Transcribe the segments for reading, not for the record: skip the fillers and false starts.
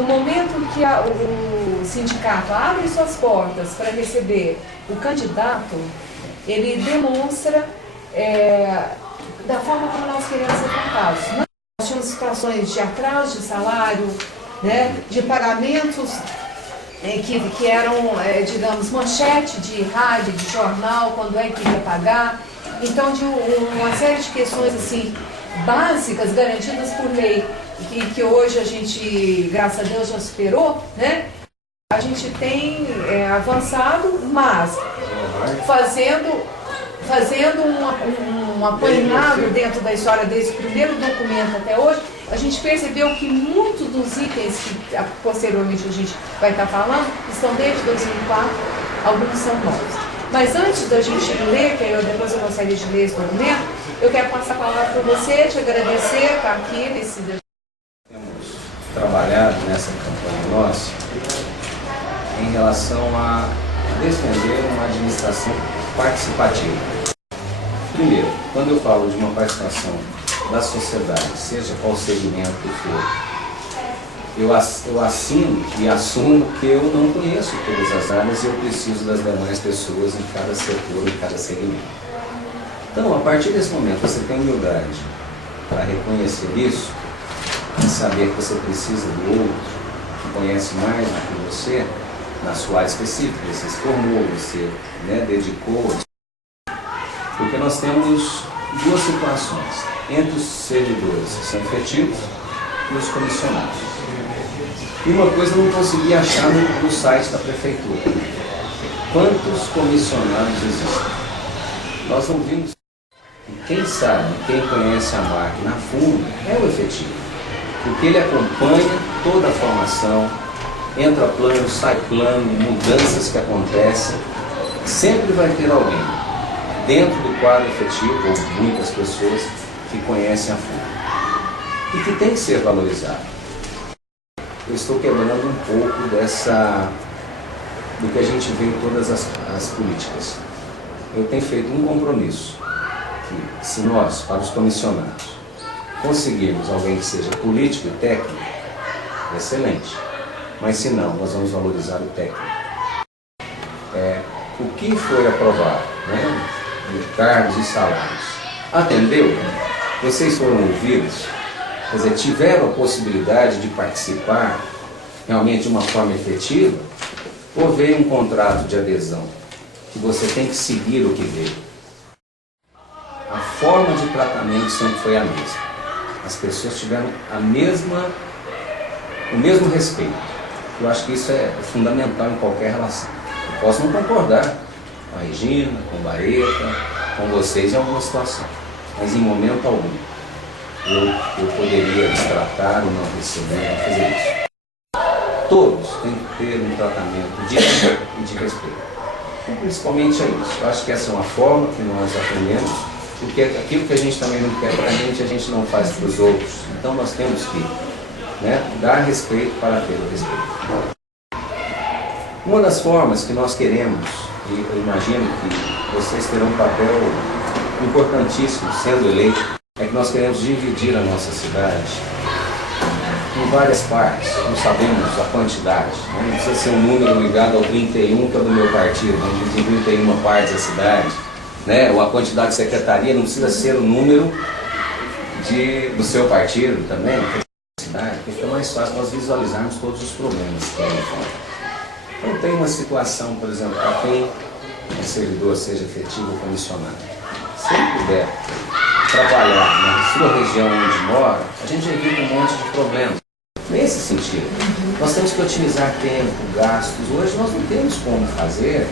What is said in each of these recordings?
No momento que o sindicato abre suas portas para receber o candidato, ele demonstra da forma como nós queremos ser tratados. Nós tínhamos situações de atraso de salário, né, de pagamentos que eram, digamos, manchete de rádio, de jornal, quando é que ia pagar. Então, de uma série de questões assim, básicas, garantidas por lei, que hoje a gente, graças a Deus, já superou, né? A gente tem avançado, mas fazendo um apanhado dentro da história desse primeiro documento até hoje, a gente percebeu que muitos dos itens que posteriormente a gente vai estar falando estão desde 2004, alguns são novos. Mas antes da gente ler, que depois eu gostaria de ler esse documento, eu quero passar a palavra para você, te agradecer, estar aqui nesse... Temos trabalhado nessa campanha nossa em relação a defender uma administração participativa. Primeiro, quando eu falo de uma participação da sociedade, seja qual segmento que for, eu assino e assumo que eu não conheço todas as áreas e eu preciso das demais pessoas em cada setor, em cada segmento. Então, a partir desse momento, você tem humildade para reconhecer isso e saber que você precisa do outro, que conhece mais do que você, na sua área específica, você se formou, você dedicou. Porque nós temos duas situações, entre os servidores que são efetivos e os comissionados. E uma coisa eu não consegui achar no site da prefeitura. Quantos comissionados existem? Nós não vimos. E quem sabe, quem conhece a máquina a fundo, é o efetivo. Porque ele acompanha toda a formação, entra plano, sai plano, mudanças que acontecem. Sempre vai ter alguém dentro do quadro efetivo, ou muitas pessoas que conhecem a fundo. E que tem que ser valorizado. Eu estou quebrando um pouco do que a gente vê em todas as políticas. Eu tenho feito um compromisso, que se nós, para os comissionados, conseguirmos alguém que seja político e técnico, excelente. Mas se não, nós vamos valorizar o técnico. O que foi aprovado, de cargos e salários, atendeu? Vocês foram ouvidos? Quer dizer, tiveram a possibilidade de participar realmente de uma forma efetiva? Ou veio um contrato de adesão que você tem que seguir o que veio? A forma de tratamento sempre foi a mesma. As pessoas tiveram o mesmo respeito. Eu acho que isso é fundamental em qualquer relação. Eu posso não concordar com a Regina, com o Baeta, com vocês em alguma situação, mas em momento algum eu poderia destratar ou não receber, não fazer isso. Todos têm que ter um tratamento digno e de respeito. E principalmente é isso. Eu acho que essa é uma forma que nós aprendemos, porque aquilo que a gente também não quer para a gente não faz para os outros. Então nós temos que dar respeito para ter o respeito. Uma das formas que nós queremos, e eu imagino que vocês terão um papel importantíssimo sendo eleitos, é que nós queremos dividir a nossa cidade em várias partes. Não sabemos a quantidade, não precisa ser um número ligado ao 31, que é do meu partido, vamos dividir em 31 partes da cidade, ou a quantidade de secretaria, não precisa ser o número do seu partido também, porque fica mais fácil nós visualizarmos todos os problemas que tem fora. Então tem uma situação, por exemplo, para quem é servidor, seja efetivo ou comissionado, se ele puder trabalhar na sua região onde mora, a gente evita um monte de problemas. Nesse sentido, nós temos que otimizar tempo, gastos. Hoje nós não temos como fazer,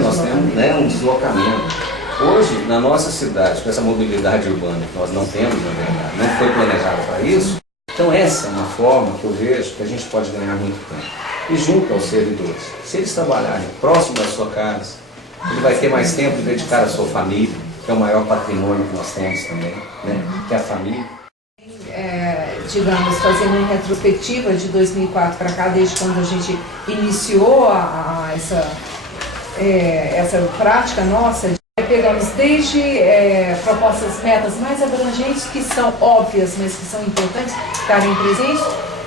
nós temos um deslocamento. Hoje, na nossa cidade, com essa mobilidade urbana que nós não temos, na verdade, não foi planejada para isso, então essa é uma forma que eu vejo que a gente pode ganhar muito tempo. E junto aos servidores, se eles trabalharem próximo da sua casa, ele vai ter mais tempo de dedicar à sua família, que é o maior patrimônio que nós temos também, que é a família. Digamos, fazendo uma retrospectiva de 2004 para cá, desde quando a gente iniciou essa prática nossa, pegamos desde propostas, metas mais abrangentes, que são óbvias, mas que são importantes estarem presentes,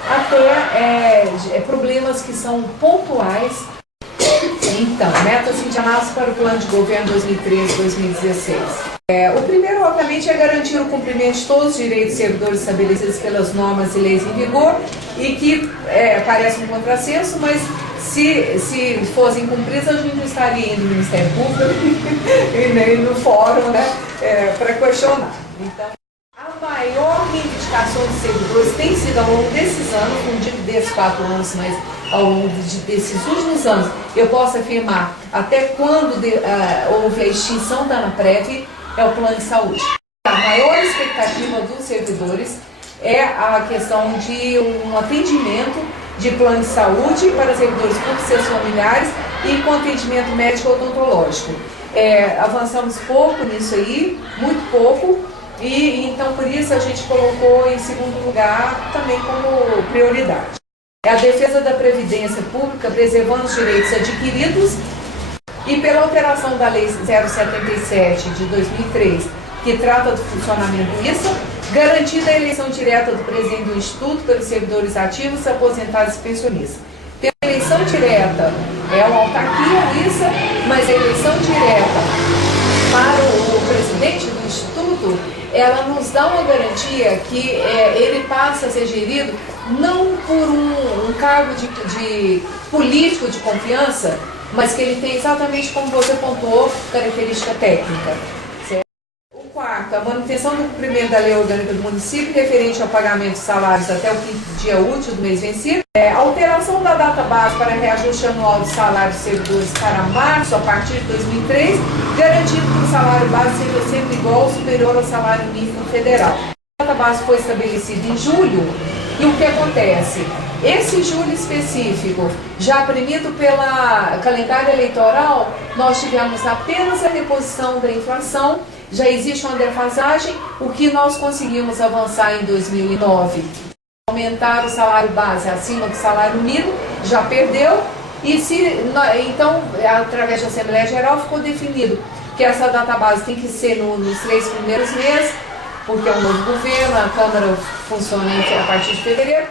até problemas que são pontuais. Então, metas Anápolis para o plano de governo 2013-2016. O primeiro, obviamente, é garantir o cumprimento de todos os direitos dos servidores estabelecidos pelas normas e leis em vigor e que parece um contrassenso, mas se fossem cumpridos, a gente não estaria indo no Ministério Público e nem no fórum, né, para questionar. Então, a maior reivindicação dos servidores tem sido ao longo desses anos, não digo desses 4 anos, mas ao longo desses últimos anos, eu posso afirmar até quando houve a extinção da ANAPREV, é o plano de saúde. A maior expectativa dos servidores é a questão de um atendimento de plano de saúde para servidores públicos e seus familiares e com atendimento médico odontológico. Avançamos pouco nisso aí, muito pouco, e então por isso a gente colocou em segundo lugar também como prioridade. É a defesa da Previdência Pública, preservando os direitos adquiridos e pela alteração da Lei 077 de 2003, que trata do funcionamento do ISA, garantida a eleição direta do presidente do Instituto pelos servidores ativos, aposentados e pensionistas. Pela eleição direta, é uma autarquia o ISA, mas a eleição direta para o presidente do Instituto, ela nos dá uma garantia que ele passa a ser gerido não por um cargo de político de confiança, mas que ele tem exatamente como você pontuou, característica técnica. Certo? O quarto, a manutenção do cumprimento da lei orgânica do município referente ao pagamento de salários até o 5º dia útil do mês vencido. Alteração da data base para reajuste anual de salários dos servidores para março a partir de 2003, garantindo que o salário base seja sempre igual ou superior ao salário mínimo federal. A data base foi estabelecida em julho e o que acontece? Esse julho específico, já premido pela calendário eleitoral, nós tivemos apenas a reposição da inflação, já existe uma defasagem, o que nós conseguimos avançar em 2009. Aumentar o salário base acima do salário mínimo, já perdeu, e então, através da Assembleia Geral, ficou definido que essa data base tem que ser nos 3 primeiros meses, porque é um novo governo, a Câmara funciona a partir de fevereiro.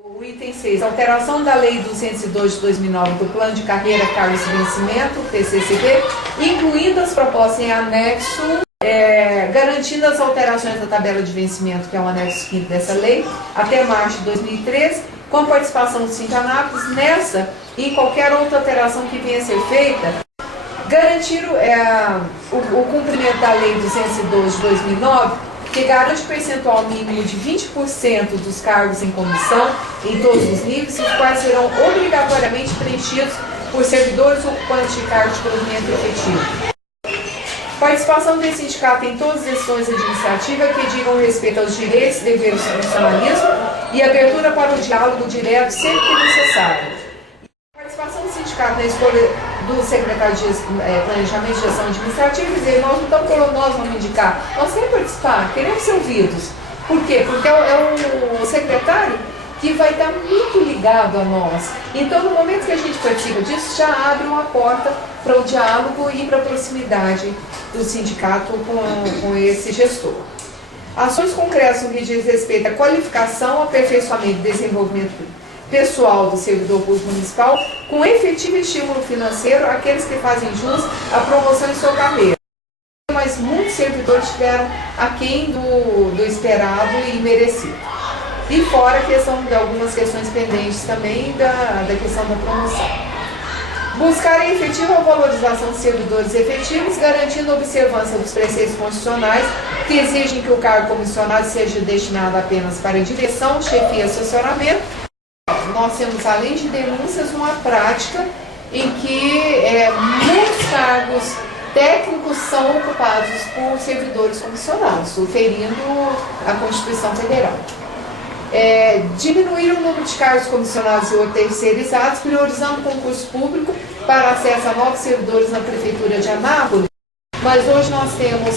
O item 6, alteração da Lei 202 de 2009 do Plano de Carreira, Cargos e Vencimento, TCCV, incluindo as propostas em anexo, garantindo as alterações da tabela de vencimento, que é o anexo 5º dessa lei, até março de 2013, com a participação do Síndico Anápolis nessa e em qualquer outra alteração que venha a ser feita, garantir o cumprimento da Lei 202 de 2009, que garante percentual mínimo de 20% dos cargos em comissão em todos os níveis, os quais serão obrigatoriamente preenchidos por servidores ocupantes de cargos de provimento efetivo. Participação do sindicato em todas as decisões administrativas que digam respeito aos direitos e deveres do funcionalismo e abertura para o diálogo direto sempre que necessário. Participação do sindicato na escolha do secretário de Planejamento e Gestão Administrativa, dizer, nós vamos indicar, nós queremos participar, queremos ser ouvidos. Por quê? Porque é o secretário que vai estar muito ligado a nós. Então, no momento que a gente participa disso, já abre uma porta para o diálogo e para a proximidade do sindicato com esse gestor. Ações concretas no que diz respeito à qualificação, aperfeiçoamento e desenvolvimento pessoal do servidor público municipal, com efetivo estímulo financeiro àqueles que fazem jus à promoção em sua carreira. Mas muitos servidores estiveram aquém do esperado e merecido. E fora a questão de algumas questões pendentes também da questão da promoção. Buscar a efetiva valorização dos servidores efetivos, garantindo a observância dos preceitos constitucionais que exigem que o cargo comissionado seja destinado apenas para direção, chefia e assessoramento. Nós temos, além de denúncias, uma prática em que muitos cargos técnicos são ocupados por servidores comissionados, ferindo a Constituição Federal. Diminuir o número de cargos comissionados ou terceirizados, priorizando o concurso público para acesso a novos servidores na Prefeitura de Anápolis. Mas hoje nós temos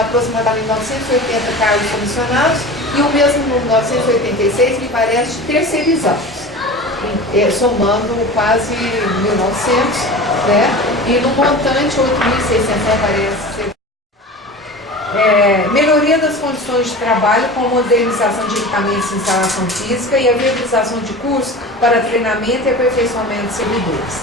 aproximadamente 980 cargos comissionados e o mesmo número, 986, me parece, terceirizados, somando quase 1.900, né? E no montante, 8.600 parece ser. Melhoria das condições de trabalho com modernização de equipamentos e instalação física e a viabilização de cursos para treinamento e aperfeiçoamento de servidores.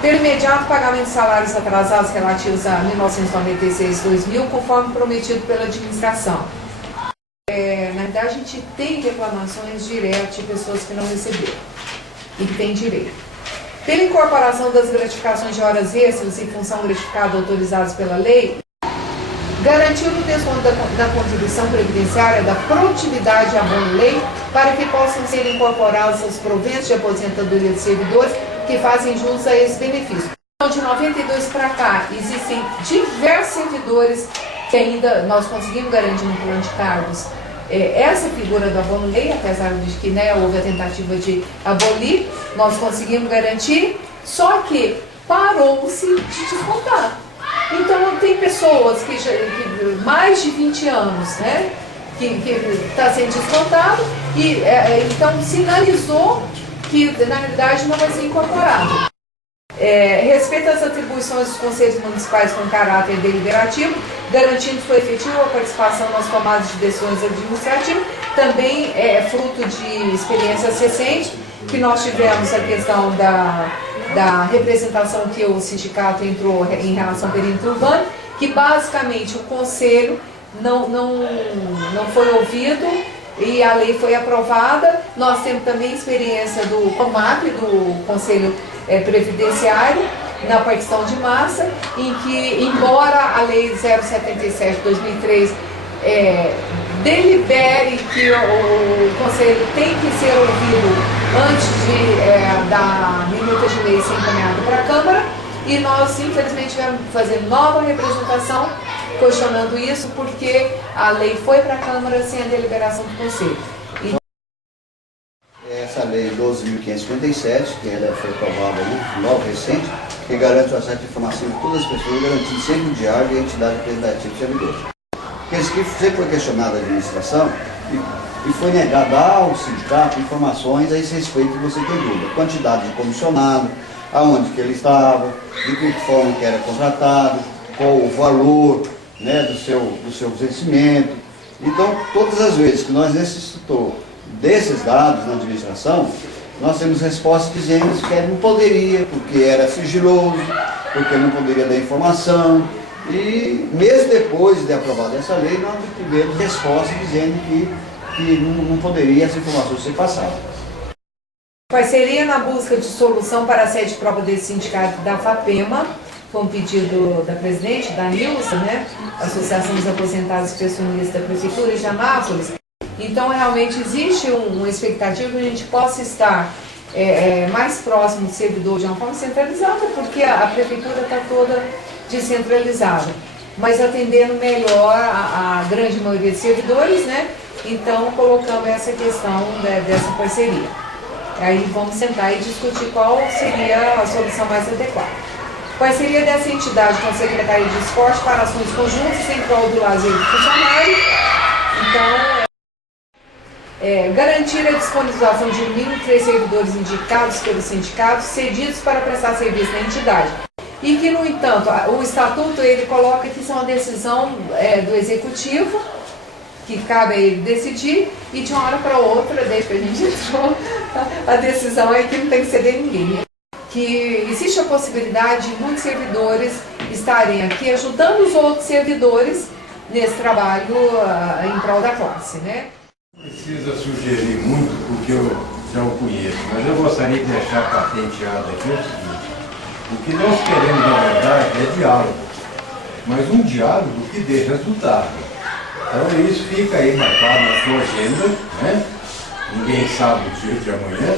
Pelo imediato pagamento de salários atrasados relativos a 1996-2000, conforme prometido pela administração. Na verdade, a gente tem reclamações diretas de pessoas que não receberam e que têm direito. Pela incorporação das gratificações de horas extras e função gratificada autorizadas pela lei, garantir o desconto da contribuição previdenciária da produtividade abono-lei para que possam ser incorporados os proventos de aposentadoria de servidores que fazem jus a esse benefício. Então, de 92 para cá, existem diversos servidores que ainda nós conseguimos garantir no plano de cargos essa figura do abono-lei, apesar de que houve a tentativa de abolir, nós conseguimos garantir, só que parou-se de descontar. Então, tem pessoas que mais de 20 anos, que está sendo descontado, e então sinalizou que, na realidade, não vai ser incorporado. Respeito às atribuições dos conselhos municipais com caráter deliberativo, garantindo sua efetiva participação nas tomadas de decisões administrativas, também é fruto de experiências recentes, que nós tivemos a questão da representação que o sindicato entrou em relação ao perímetro urbano, que basicamente o conselho não foi ouvido e a lei foi aprovada. Nós temos também experiência do COMAP, do Conselho Previdenciário, na partição de massa, em que, embora a lei 077 de 2003 delibere que o Conselho tem que ser ouvido antes da minuta de lei ser encaminhada para a Câmara, e nós, infelizmente, tivemos que fazer nova representação questionando isso, porque a lei foi para a Câmara sem a deliberação do Conselho. Essa lei 12.557, que ela foi aprovada nova, recente, que garante o acesso à informação de todas as pessoas, garantindo sempre o diário e a entidade representativa do servidor. Porque isso que sempre foi questionado a administração e foi negado ao sindicato informações a esse respeito que você tem dúvida. Quantidade de comissionado, aonde que ele estava, de que forma que era contratado, qual o valor do seu vencimento. Então, todas as vezes que nós necessitamos desses dados na administração, nós temos respostas dizendo que ele não poderia, porque era sigiloso, porque não poderia dar informação. E mesmo depois de aprovada essa lei, nós tivemos respostas dizendo que não poderia essa informação ser passada. Parceria na busca de solução para a sede própria desse sindicato da FAPEMA, foi um pedido da presidente, da Nilson, Associação dos Aposentados e Pensionistas da Prefeitura de Anápolis. Então, realmente, existe uma expectativa que a gente possa estar mais próximo do servidor de uma forma centralizada, porque a Prefeitura está toda descentralizada, mas atendendo melhor a grande maioria de servidores, Então, colocamos essa questão dessa parceria. Aí vamos sentar e discutir qual seria a solução mais adequada. Parceria dessa entidade com a Secretaria de Esporte para ações conjuntas em prol do lazer do funcionário. Então, garantir a disponibilização de mínimo 3 servidores indicados pelos sindicatos cedidos para prestar serviço na entidade. E que, no entanto, o estatuto ele coloca que isso é uma decisão do executivo, que cabe a ele decidir, e de uma hora para outra, desde que a gente entrou, a decisão é que não tem que ceder ninguém. Que existe a possibilidade de muitos servidores estarem aqui ajudando os outros servidores nesse trabalho em prol da classe, Não precisa sugerir muito, porque eu já o conheço, mas eu gostaria de deixar patenteado aqui o seguinte: o que nós queremos, na verdade, é diálogo, mas um diálogo que dê resultado. Então isso fica aí marcado na sua agenda, Ninguém sabe o dia de amanhã,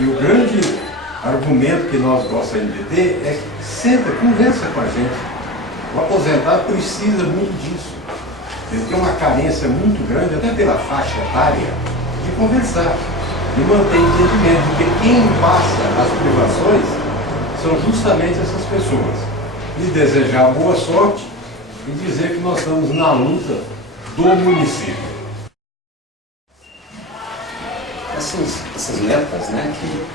e o grande argumento que nós gostaríamos de ter é que senta, conversa com a gente. O aposentado precisa muito disso. Ele tem uma carência muito grande, até pela faixa etária, de conversar, de manter entendimento, porque quem passa as privações são justamente essas pessoas. E desejar boa sorte e dizer que nós estamos na luta do município. Essas metas, que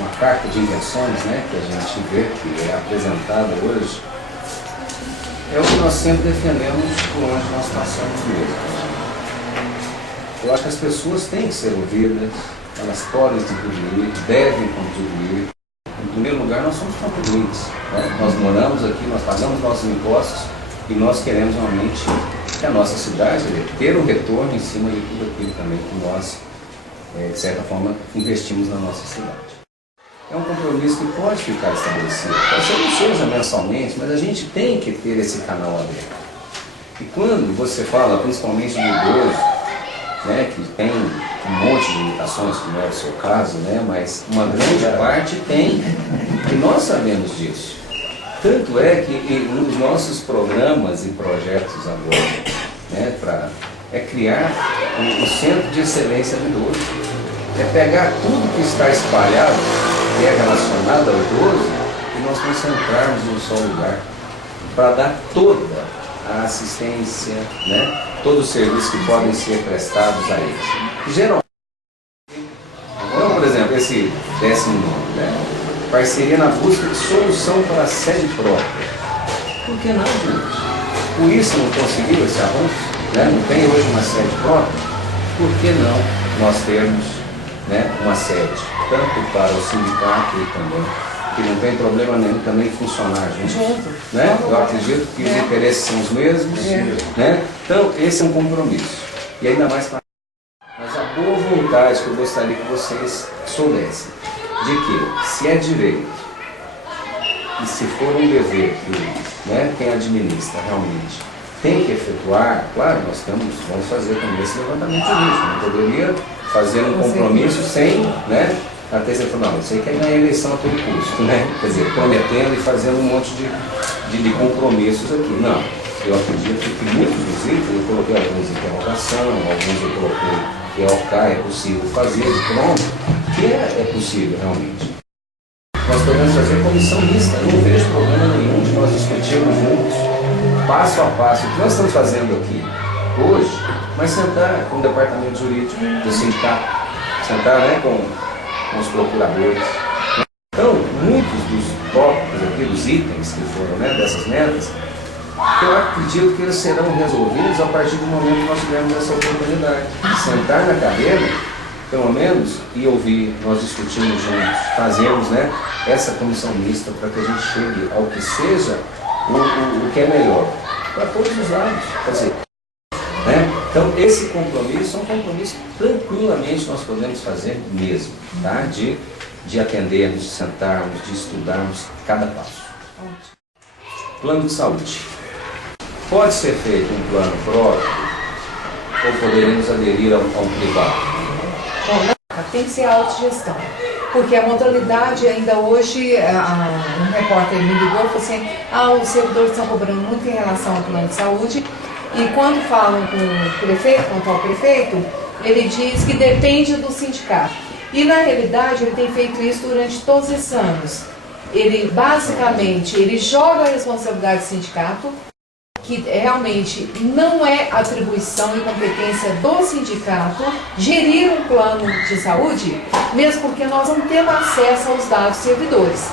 uma carta de intenções, que a gente vê que é apresentada hoje, é o que nós sempre defendemos por onde nós passamos mesmo. Eu acho que as pessoas têm que ser ouvidas, elas podem contribuir, devem contribuir. Em primeiro lugar, nós somos contribuintes, né? Nós moramos aqui, nós pagamos nossos impostos e nós queremos realmente que a nossa cidade ter um retorno em cima de tudo aquilo também que nós, de certa forma, investimos na nossa cidade. É um compromisso que pode ficar estabelecido. Pode ser que não seja mensalmente, mas a gente tem que ter esse canal aberto. E quando você fala, principalmente do idoso, né, que tem um monte de limitações, que não é o seu caso, né, mas uma grande parte tem, e nós sabemos disso. Tanto é que um dos nossos programas e projetos agora, né, é criar um centro de excelência do idoso. É pegar tudo que está espalhado, que é relacionado ao idoso, e nós concentrarmos num só lugar, para dar toda a assistência, né, todos os serviços que podem ser prestados a eles. Geralmente, então, por exemplo, esse 10º, né, parceria na busca de solução para a sede própria. Por que não, gente? Por isso não conseguiu esse avanço, né? Não tem hoje uma sede própria. Por que não nós termos, né, uma sede, tanto para o sindicato e também, que não tem problema nenhum também funcionar junto, né? Eu acredito que os interesses são os mesmos, né? Então esse é um compromisso. E ainda mais para... Mas a boa vontade que eu gostaria que vocês soubessem, de que se é direito e se for um dever que, né, quem administra realmente tem que efetuar, claro, nós vamos fazer também esse levantamento jurídico. Não poderia fazer um compromisso sem, né, até você falar, não, isso aí quer ganhar a eleição a todo custo, né? Quer dizer, prometendo e fazendo um monte de compromissos aqui. Não, eu acredito que muitos dos itens, eu coloquei alguns de interrogação, alguns eu coloquei que é possível fazer, de pronto, que é possível realmente. Nós podemos fazer comissão mista, eu não vejo problema nenhum de nós discutirmos juntos, passo a passo, o que nós estamos fazendo aqui hoje, mas sentar com o departamento jurídico do sindicato, sentar, né, com os procuradores. Então, muitos dos tópicos aqui, dos itens que foram, né, dessas metas, eu acredito que eles serão resolvidos a partir do momento que nós tivermos essa oportunidade de sentar na cadeira, pelo menos, e ouvir, nós discutimos juntos, fazermos, né, essa comissão mista para que a gente chegue ao que seja o que é melhor para todos os lados. Quer dizer, né? Então, esse compromisso é um compromisso que tranquilamente nós podemos fazer mesmo, tá? De atendermos, de sentarmos, de estudarmos cada passo. Plano de saúde. Pode ser feito um plano próprio ou poderemos aderir a um privado? Bom, tem que ser a autogestão. Porque a modalidade ainda hoje, um repórter me ligou e falou assim, os servidores estão cobrando muito em relação ao plano de saúde. E quando falam com o prefeito, com o atual prefeito, ele diz que depende do sindicato. E na realidade ele tem feito isso durante todos esses anos. Ele basicamente, ele joga a responsabilidade do sindicato, que realmente não é atribuição e competência do sindicato gerir um plano de saúde, mesmo porque nós não temos acesso aos dados servidores.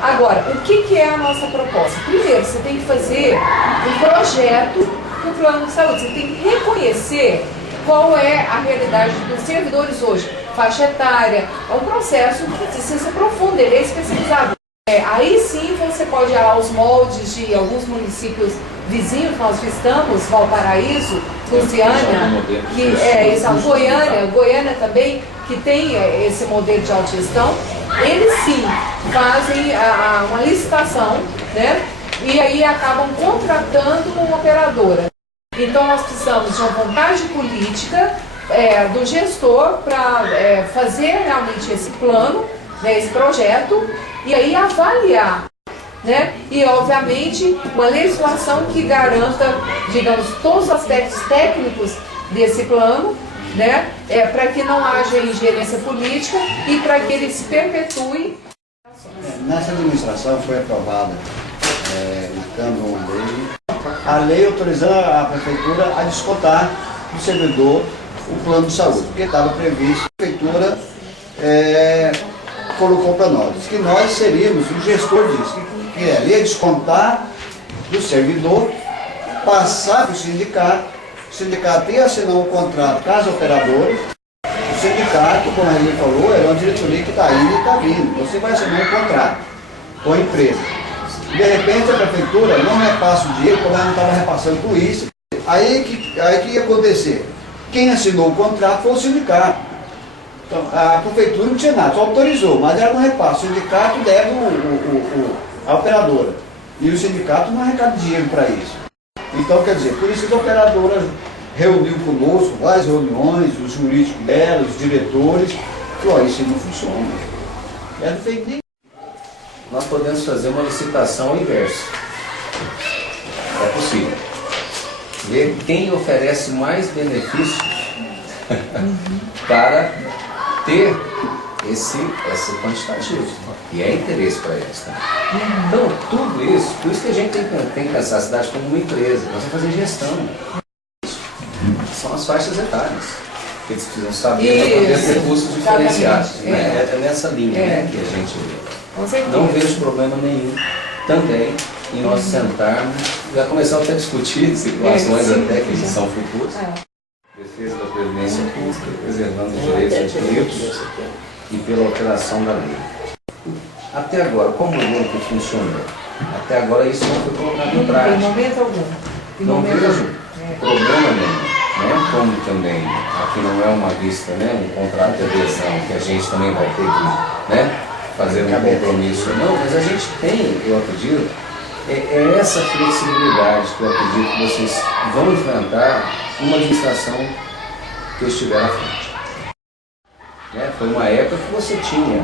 Agora, o que é a nossa proposta? Primeiro, você tem que fazer um projeto do plano de saúde, você tem que reconhecer qual é a realidade dos servidores hoje, faixa etária, é um processo que se aprofunda, ele é especializado. Aí sim você pode ir aos moldes de alguns municípios vizinhos, nós visitamos Valparaíso, Lusiânia, Goiânia também, que tem esse modelo de autogestão. Eles sim fazem uma licitação, né? E aí acabam contratando uma operadora. Então nós precisamos de uma vontade política do gestor para fazer realmente esse plano, né, esse projeto, e aí avaliar, né? E obviamente uma legislação que garanta, digamos, todos os aspectos técnicos desse plano, né? Para que não haja ingerência política e para que ele se perpetue. Nessa administração foi aprovada na Câmara uma lei, a lei autorizando a prefeitura a descontar do servidor o plano de saúde, porque estava previsto, a prefeitura colocou para nós, que nós seríamos, o gestor disse, que ia descontar do servidor, passar para o sindicato ia assinar um contrato com as operadoras. O sindicato, como a gente falou, é uma diretoria que está indo e está vindo. Você vai assinar um contrato com a empresa. De repente a prefeitura não repassa o dinheiro, como ela não estava repassando com isso. Aí que ia acontecer? Quem assinou o contrato foi o sindicato. Então, a prefeitura não tinha nada, só autorizou, mas ela não repassa. O sindicato deve a operadora. E o sindicato não arrecada dinheiro para isso. Então, quer dizer, por isso que a operadora reuniu conosco, várias reuniões, os jurídicos dela, os diretores, que ó, isso não funciona. É do fake news. Nós podemos fazer uma licitação ao inverso. É possível. Ver quem oferece mais benefícios para ter esse quantitativo. E é interesse para eles também. Então, tudo isso, por isso que a gente tem que pensar a cidade como uma empresa. Nós vamos fazer gestão. São as faixas etárias. Que eles precisam saber para poder ter custos diferenciados. É nessa linha né, que a gente não vejo problema nenhum também em nós sentarmos e já começar até a discutir situações até que são futuras. Defesa da previdência pública, preservando os direitos adquiridos e pela alteração da lei. Até agora, como o grupo funcionou? Até agora isso não foi colocado em prática. Em momento algum. Não vejo problema nenhum. Né? Como também aqui não é uma vista, né? Um contrato de adesão que a gente também vai ter que fazer um compromisso. Não, mas a gente tem, eu acredito, é essa flexibilidade que eu acredito que vocês vão enfrentar uma administração que eu estiver à frente. Foi uma época que você tinha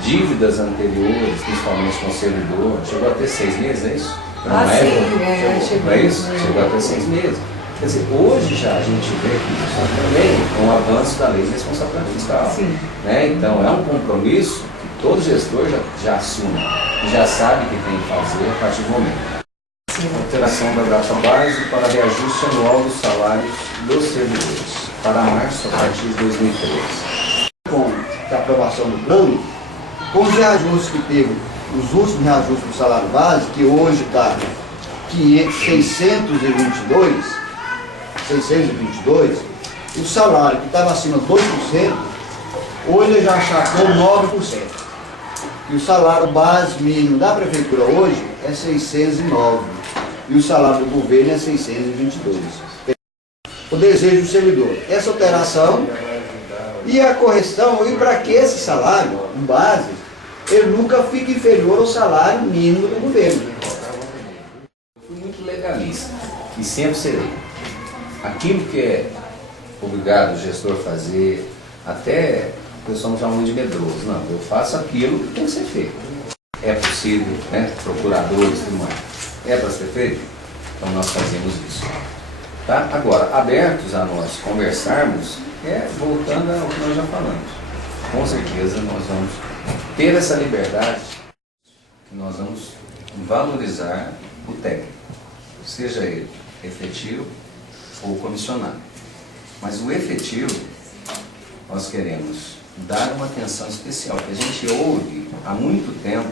dívidas anteriores, principalmente com o servidor, chegou a ter 6 meses, é isso? Chegou a isso? Chegou a ter 6 meses. Quer dizer, hoje já a gente vê que isso também é um avanço da lei de responsabilidade fiscal. Então é um compromisso que todo gestor já assume, já sabe que tem que fazer a partir do momento. Alteração da data base para reajuste anual dos salários dos servidores para março a partir de 2013. Com a aprovação do plano, com os reajustes que teve, os últimos reajustes do salário base, que hoje está 622, o salário que estava acima de 2%, hoje já achacou 9%. E o salário base mínimo da prefeitura hoje é 609. E o salário do governo é 622. O desejo do servidor. Essa alteração e a correção, e para que esse salário base, ele nunca fique inferior ao salário mínimo do governo. Eu fui muito legalista e sempre serei. Aquilo que é obrigado o gestor a fazer, até o pessoal me chama muito de medroso. Não, eu faço aquilo que tem que ser feito. É possível, procuradores e tudo mais. É para ser feito? Então nós fazemos isso. Tá? Agora, abertos a nós conversarmos, voltando ao que nós já falamos. Com certeza nós vamos ter essa liberdade, que nós vamos valorizar o técnico, seja ele efetivo ou comissionado. Mas o efetivo, nós queremos dar uma atenção especial, porque a gente ouve há muito tempo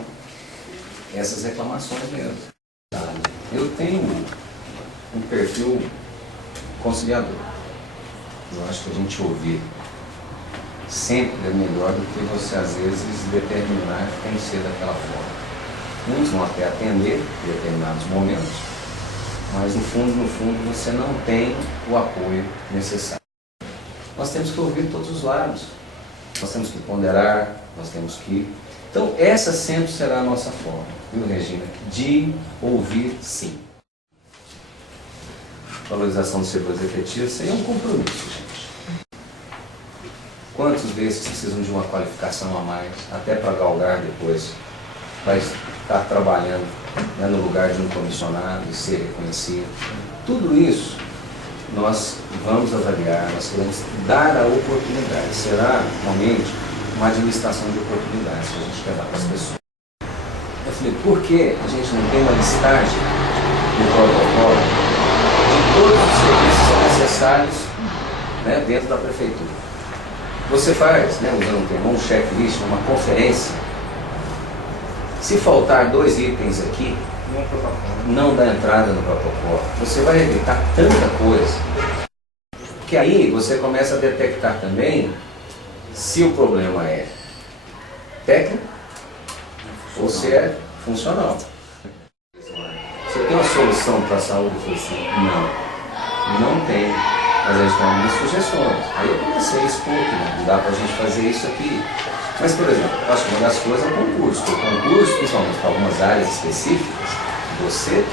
essas reclamações mesmo. Eu tenho um perfil conciliador. Eu acho que a gente ouvir sempre é melhor do que você, às vezes, determinar que tem que ser daquela forma. Uns vão até atender em determinados momentos, mas no fundo, você não tem o apoio necessário. Nós temos que ouvir todos os lados, nós temos que ponderar, nós temos que... Então, essa sempre será a nossa forma, viu, Regina? De ouvir sim. Valorização dos servidores efetivos, isso aí é um compromisso, gente. Quantos desses precisam de uma qualificação a mais, até para galgar depois, vai estar trabalhando no lugar de um comissionado e ser reconhecido? Tudo isso nós vamos avaliar, nós queremos dar a oportunidade. Será, realmente, uma administração de oportunidades que a gente quer dar para as pessoas. Eu falei, por que a gente não tem uma listagem no protocolo de todos os serviços necessários dentro da prefeitura? Você faz, usando um termo, um checklist, uma conferência. Se faltar 2 itens aqui, não dá entrada no protocolo, você vai evitar tanta coisa, que aí você começa a detectar também se o problema é técnico ou se é funcional. Você tem uma solução para a saúde? Eu falei assim, não tem, mas a gente tem algumas sugestões. Aí eu comecei a expor que não dá para a gente fazer isso aqui. Mas, por exemplo, eu acho que uma das coisas é o concurso. O concurso, principalmente para algumas áreas específicas, você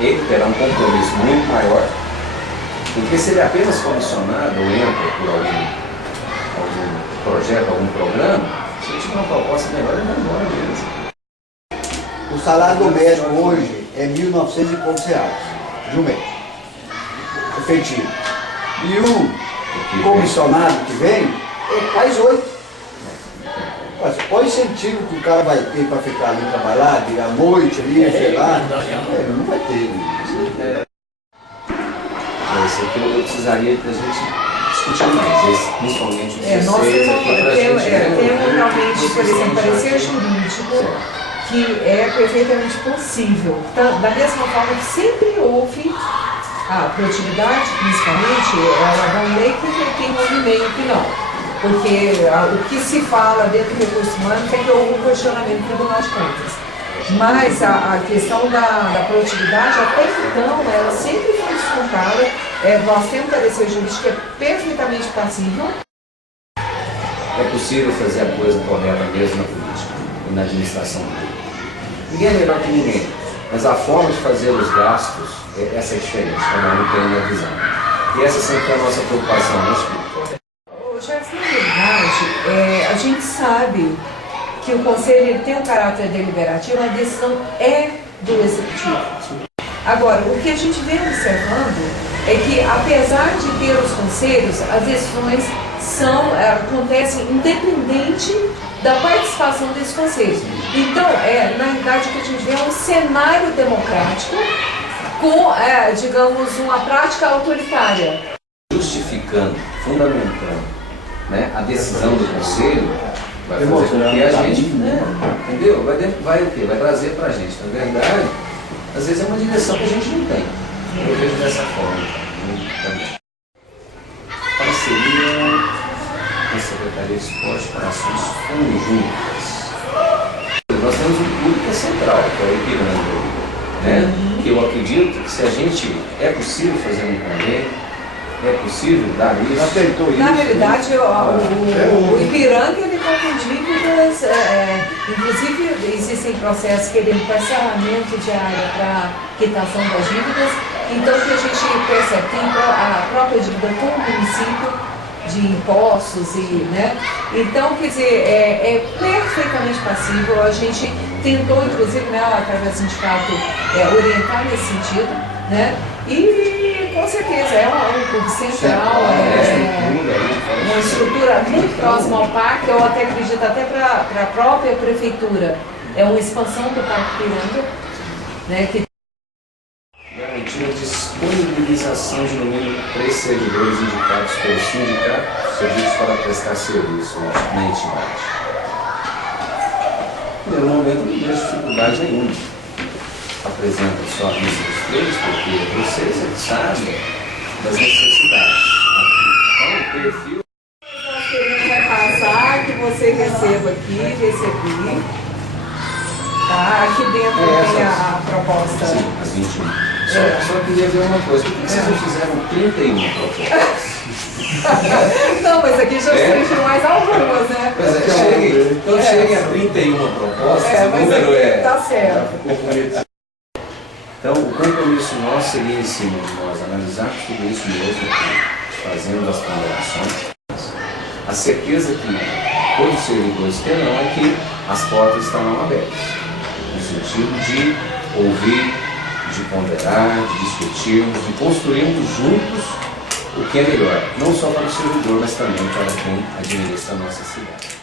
ele terá um compromisso muito maior, porque se ele é apenas comissionado ou entra por algum projeto, algum programa, se ele tiver uma proposta melhor, ele vai embora mesmo. O salário do médico hoje é R$ 1.900 e poucos reais, de um médico, efetivo. E o comissionado que vem é quase 8. Qual o incentivo que o cara vai ter para ficar ali trabalhar, à noite ali, sei lá? Ele não vai ter. Esse aqui eu precisaria da gente discutir mais, principalmente o 16 nós aqui pra gente. Temos realmente, por exemplo, parecer jurídico que é perfeitamente possível. Da mesma forma que sempre houve a produtividade, principalmente, ela vai ler que tem movimento que não. Porque o que se fala dentro do recurso humano é que houve um questionamento do Tribunal de Contas. Mas a questão da produtividade, até então, ela sempre foi descontada. Nós temos parecer jurídico que é perfeitamente passível. É possível fazer a coisa correta mesmo na política e na administração pública. Ninguém é melhor que ninguém, mas a forma de fazer os gastos, essa é diferente, cada um tem uma visão. E essa sempre é a nossa preocupação, né? Jefferson, na verdade, a gente sabe que o Conselho ele tem um caráter deliberativo, a decisão é do Executivo. Agora, o que a gente vem observando é que, apesar de ter os conselhos, as decisões acontecem independente da participação desses conselhos. Então, na realidade, o que a gente vê é um cenário democrático com, digamos, uma prática autoritária. Justificando, fundamentando, né, a decisão do Conselho, vai fazer com que a gente, entendeu? Vai o quê? Vai trazer para a gente. Na verdade, às vezes é uma direção que a gente não tem. Eu vejo dessa forma também. Parceria com a Secretaria de Esporte para ações conjuntas. Nós temos um clube que é central, que é o Ipiranga, né? Que eu acredito que se a gente é possível fazer um convênio, é possível dar isso? Já tentou isso? Na realidade, o Ipiranga ele está com dívidas, inclusive existem processos querendo parcelamento de área para quitação das dívidas. Então, o que a gente percebe, tem a própria dívida com o município de impostos, né? Então, quer dizer, é perfeitamente passível. A gente tentou, inclusive, né, através do sindicato, orientar nesse sentido, né? E com certeza é um clube central, uma estrutura muito próxima ao parque, eu até acredito até para a própria prefeitura. É uma expansão do Parque Ipiranga, né? Que garantir a disponibilização de no mínimo 3 servidores indicados pelo sindicato, serviços para prestar serviço na entidade. No primeiro momento, não vejo dificuldade nenhuma. Apresenta só a lista dos pleitos, porque vocês é que sabem das necessidades. Então, o perfil. nós queremos repassar, que você receba aqui, recebi. Tá? Aqui dentro tem a proposta. Sim, as 21. Só queria ver uma coisa, por que vocês não fizeram 31 propostas? Não, mas aqui já surgiu mais algumas, né? Então cheguem a 31 propostas, o número tá certo. Então o compromisso nosso seria em cima de nós analisarmos tudo isso mesmo, fazendo as ponderações. A certeza que todos os servidores terão é que as portas estarão abertas, no sentido de ouvir, de ponderar, de discutirmos, de construirmos juntos o que é melhor, não só para o servidor, mas também para quem administra a nossa cidade.